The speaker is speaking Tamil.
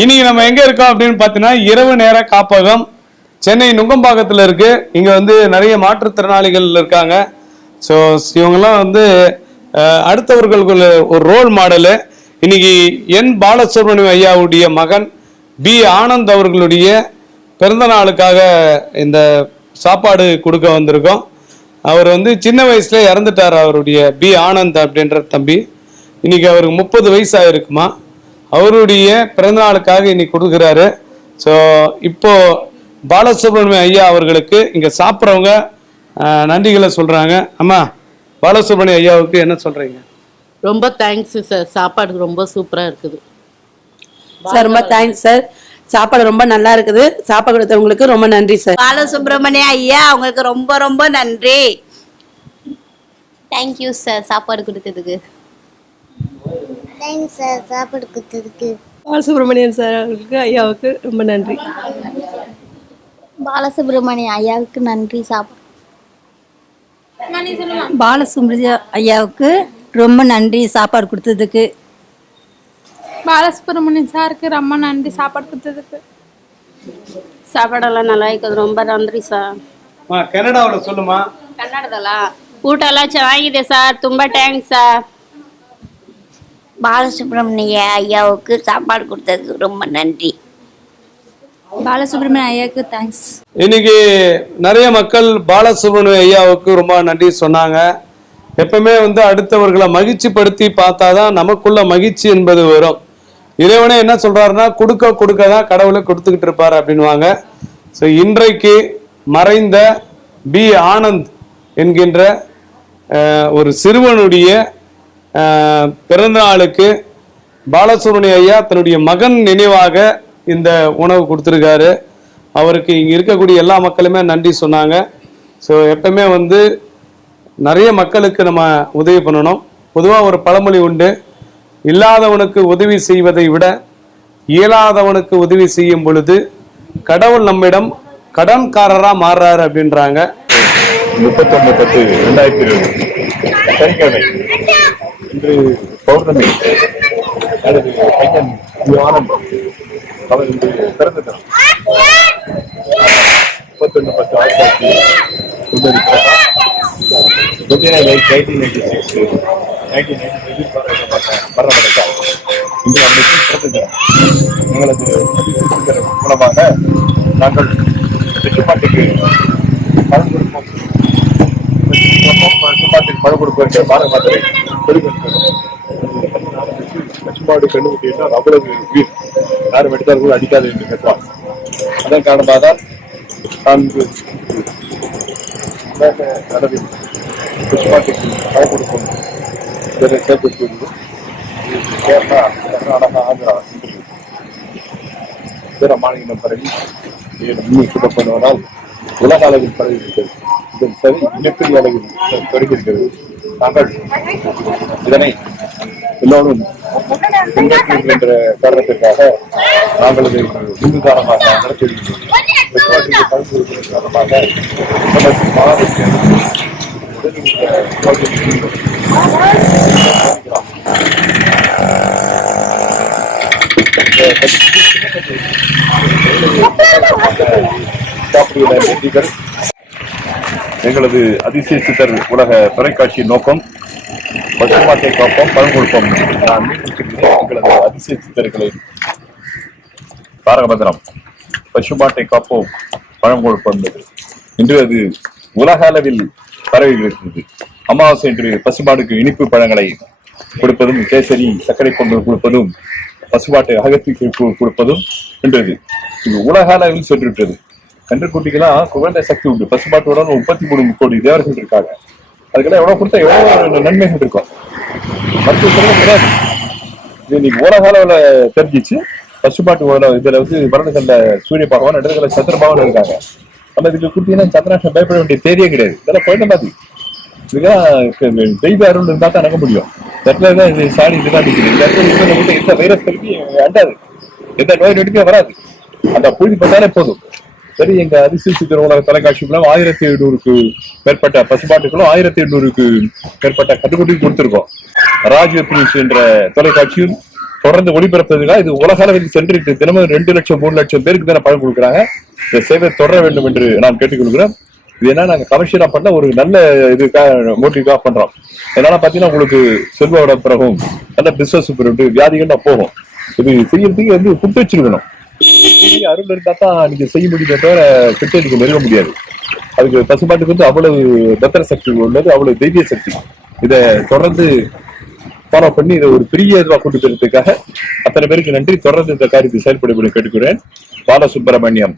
இன்னைக்கு நம்ம எங்க இருக்கோம் அப்படின்னு பாத்தீங்கன்னா இரவு நேர காப்பகம் சென்னை நுங்கம்பாக்கத்துல இருக்கு. இங்க வந்து நிறைய மாற்றுத்திறனாளிகள் இருக்காங்க. ஸோ இவங்கெல்லாம் வந்து அடுத்தவர்களுக்கு ஒரு ரோல் மாடலு. இன்னைக்கு என் பாலசுப்ரமணியம் ஐயாவுடைய மகன் பி ஆனந்த் அவர்களுடைய பிறந்த நாளுக்காக இந்த சாப்பாடு கொடுக்க வந்திருக்கோம். அவர் வந்து சின்ன வயசுல இறந்துட்டார். அவருடைய பி ஆனந்த் அப்படின்ற தம்பி இன்னைக்கு அவருக்கு 30 வயசு ஆயிருக்குமா. அவருடைய பிறந்த நாளுக்காக இன்னைக்கு கொடுக்குறாரு. ஸோ இப்போ பாலசுப்ரமணியம் ஐயா அவர்களுக்கு இங்க சாப்பிட்றவங்க நன்றிகளை சொல்றாங்க. அம்மா, பாலசுப்ரமணியம் ஐயாவுக்கு என்ன சொல்றீங்க? ரொம்ப தேங்க்ஸ் சார், சாப்பாடு ரொம்ப சூப்பரா இருக்குது சார். ரொம்ப தேங்க்ஸ் சார், சாப்பாடு ரொம்ப நல்லா இருக்குது. சாப்பாடு கொடுத்தவங்களுக்கு ரொம்ப நன்றி சார். பாலசுப்ரமணியம் ஐயா அவங்களுக்கு ரொம்ப ரொம்ப நன்றி. தேங்க்யூ சார், சாப்பாடு கொடுத்ததுக்கு. தேங்க்ஸ் சார், சாப்பாடு கொடுத்ததுக்கு. பாலசுப்ரமணியன் சார் அவர்களுக்கு ஐயாவுக்கு ரொம்ப நன்றி. பாலசுப்ரமணியம் ஐயாவுக்கு நன்றி. பாலசுப்ரமணியம் ஐயாவுக்கு ரொம்ப நன்றி சாப்பாடு கொடுத்ததுக்கு. பாலசுப்ரமணியம் சாருக்கு ரொம்ப நன்றி சாப்பாடு கொடுத்ததுக்கு. சாப்பாடெல்லாம் நல்லா இருக்குது, ரொம்ப நன்றி சார். கன்னடாவில் சொல்லுமா? ಕನ್ನಡದಲ್ಲ ಊಟ ಎಲ್ಲ ಚೆನ್ನಾಗಿದೆ சார், ತುಂಬ ಥ್ಯಾಂಕ್ಸ್ சார். பாலசுப்ரமணிய ஐயாவுக்கு சாப்பாடு கொடுத்ததுக்கு ரொம்ப நன்றி. பாலசுப்ரமணியம் ஐயாவுக்கு தேங்க்ஸ். இன்னைக்கு நிறைய மக்கள் பாலசுப்ரமணியம் ஐயாவுக்கு ரொம்ப நன்றி சொன்னாங்க. எப்பவுமே வந்து அடுத்தவர்களை மகிழ்ச்சி படுத்தி பார்த்தாதான் நமக்குள்ள மகிழ்ச்சி என்பது வரும். இறைவனே என்ன சொல்றாருன்னா, கொடுக்க கொடுக்க தான் கடவுளை கொடுத்துக்கிட்டு இருப்பாரு அப்படின்வாங்க. ஸோ இன்றைக்கு மறைந்த பி ஆனந்த் என்கின்ற ஒரு சிறுவனுடைய பிறந்த நாளுக்கு பாலசுப்ரமணியம் ஐயா தன்னுடைய மகன் நினைவாக இந்த உணவு கொடுத்துருக்காரு. அவருக்கு இங்கே இருக்கக்கூடிய எல்லா மக்களுமே நன்றி சொன்னாங்க. ஸோ எப்பவுமே வந்து நிறைய மக்களுக்கு நம்ம உதவி பண்ணணும். பொதுவாக ஒரு பழமொழி உண்டு, இல்லாதவனுக்கு உதவி செய்வதை விட இயலாதவனுக்கு உதவி செய்யும் பொழுது கடவுள் நம்மிடம் கடன்காரராக மாறுறாரு அப்படின்றாங்க. 31/10/2020 சனிக்கிழமை இன்று பௌர்ணமி. எனது பையன் ஆனந்த் அவர் இன்று பிறந்த தினம். 31/10/1996 மரணமடைந்தார். இன்று அவருக்கு பிறந்த தினம். எங்களது மூலமாக நாங்கள் வெற்றுப்பாட்டுக்கு பணம் கொடுப்போம். பணம் கொடுக்க வேண்டிய பாரமாத்திரை பசுமாடு கண்ணுக்குட்டி என்றால் அவ்வளவு உயிர். யாரும் எடுத்தார்கள் அடிக்காது என்று கேட்டார். அதன் காரணமாக தான் அளவில் பசுமாட்டுக்கு பணம் கொடுப்போம் செயல்படுத்தியுள்ளோம். கேரளா, கர்நாடகா, ஆந்திரா என்று இதர மாநிலம் பரவி இன்னும் சுடப்படுவதால் உலக அளவில் பரவி இருக்கிறது. இதன் சரி மிகப்பெரிய அளவில் தொடங்கியிருக்கிறது. நாங்கள் இதனை எல்லோரும் என்ற காரணத்திற்காக நாங்கள் இதை முன்னுதாரணமாக நடத்தியிருக்கிறோம். கலந்து காரணமாக எங்களது அதிசய சித்தர் உலக தொலைக்காட்சியின் நோக்கம் பசுமாட்டை காப்போம் பணம் கொடுப்போம். நான் மீண்டும் எங்களது அதிசய சித்தர்களை தாரகபத்திரம் பசுமாட்டை காப்போம் பணம் கொடுப்போம் என்பது இன்று அது உலக அளவில் பரவி இருக்கிறது. அமாவாசை என்று பசுமாடுக்கு இனிப்பு பழங்களை கொடுப்பதும், கேசரி சர்க்கரை கொண்டு கொடுப்பதும், பசுமாட்டை அகத்தி கொடுப்பதும் என்றது இது உலக அளவில் சென்றுவிட்டது. கன்றுக்குட்டிக்கெல்லாம் குழந்தை சக்தி உண்டு. பசுமாட்டோட 33 கோடி தேவர்கள் இருக்காங்க. அதுக்கெல்லாம் எவ்வளவு கொடுத்தா எவ்வளவு நன்மைகள் இருக்கும். மருத்துவ கிடையாது. இது இன்னைக்கு உலக அளவுல தெரிஞ்சிச்சு. பசுமாட்டு இதுல வந்து வரணகல்ல சூரிய பகவான், இடத்துல சந்திர பகவான் இருக்காங்க. நம்ம இதுக்கு கொடுத்தீங்கன்னா சந்திராஷ்டம் பயப்பட வேண்டிய தேவையே கிடையாது. இதெல்லாம் போயிட்ட மாதிரி இதுக்கெல்லாம் தெய்வ அருள் இருந்தா தான் நடக்க முடியும். இடத்துலதான் இது சாடி இதுதான் நிற்குது. இந்த இடத்துல எந்த வைரஸ் கல்வி அண்டாது, எந்த நோய் நொடியுமே வராது. அந்த புழுதி பண்ணாலே போதும். சரி, எங்க அதிசய சித்தர் உலக தொலைக்காட்சி மூலம் 1700க்கு மேற்பட்ட பசுமாட்டுகளும் 1800க்கு மேற்பட்ட கட்டுக்குட்டியும் கொடுத்திருக்கோம். ராஜ்ய பிரின்ஸ் என்ற தொலைக்காட்சியும் தொடர்ந்து ஒளிபரப்புறதுக்காக இது உலக அளவில் சென்று தினமும் 2 லட்சம் 3 லட்சம் பேருக்கு தானே பணம் கொடுக்குறாங்க. இந்த சேவை தொடர வேண்டும் என்று நாம் கேட்டுக்கொள்கிறோம். இது என்ன நாங்க கமர்ஷியலா பண்ண ஒரு நல்ல இதுக்காக மோட்டிவாக பண்றோம். அதனால பாத்தீங்கன்னா உங்களுக்கு செல்வ வளம் பிறகும், நல்ல பிசினஸ் வியாதிகள்லாம் போகும். இது செய்யறதுக்கு வந்து புட்டு வச்சிருக்கணும். அருள் இருந்தா தான் நீங்க செய்ய முடியுமே தவிர கிட்ட நீங்க நெருங்க முடியாது. அதுக்கு பசுமாட்டுக்கு வந்து அவ்வளவு பத்திர சக்தி உள்ளது, அவ்வளவு தெய்வீக சக்தி. இதை தொடர்ந்து ஃபாலோ பண்ணி இதை ஒரு பெரிய இதுவா கொண்டு போறதுக்காக அத்தனை பேருக்கு நன்றி. தொடர்ந்து இந்த காரியத்தை செயல்படும்படி கேட்டுக்கிறேன். பாலசுப்ரமணியம்.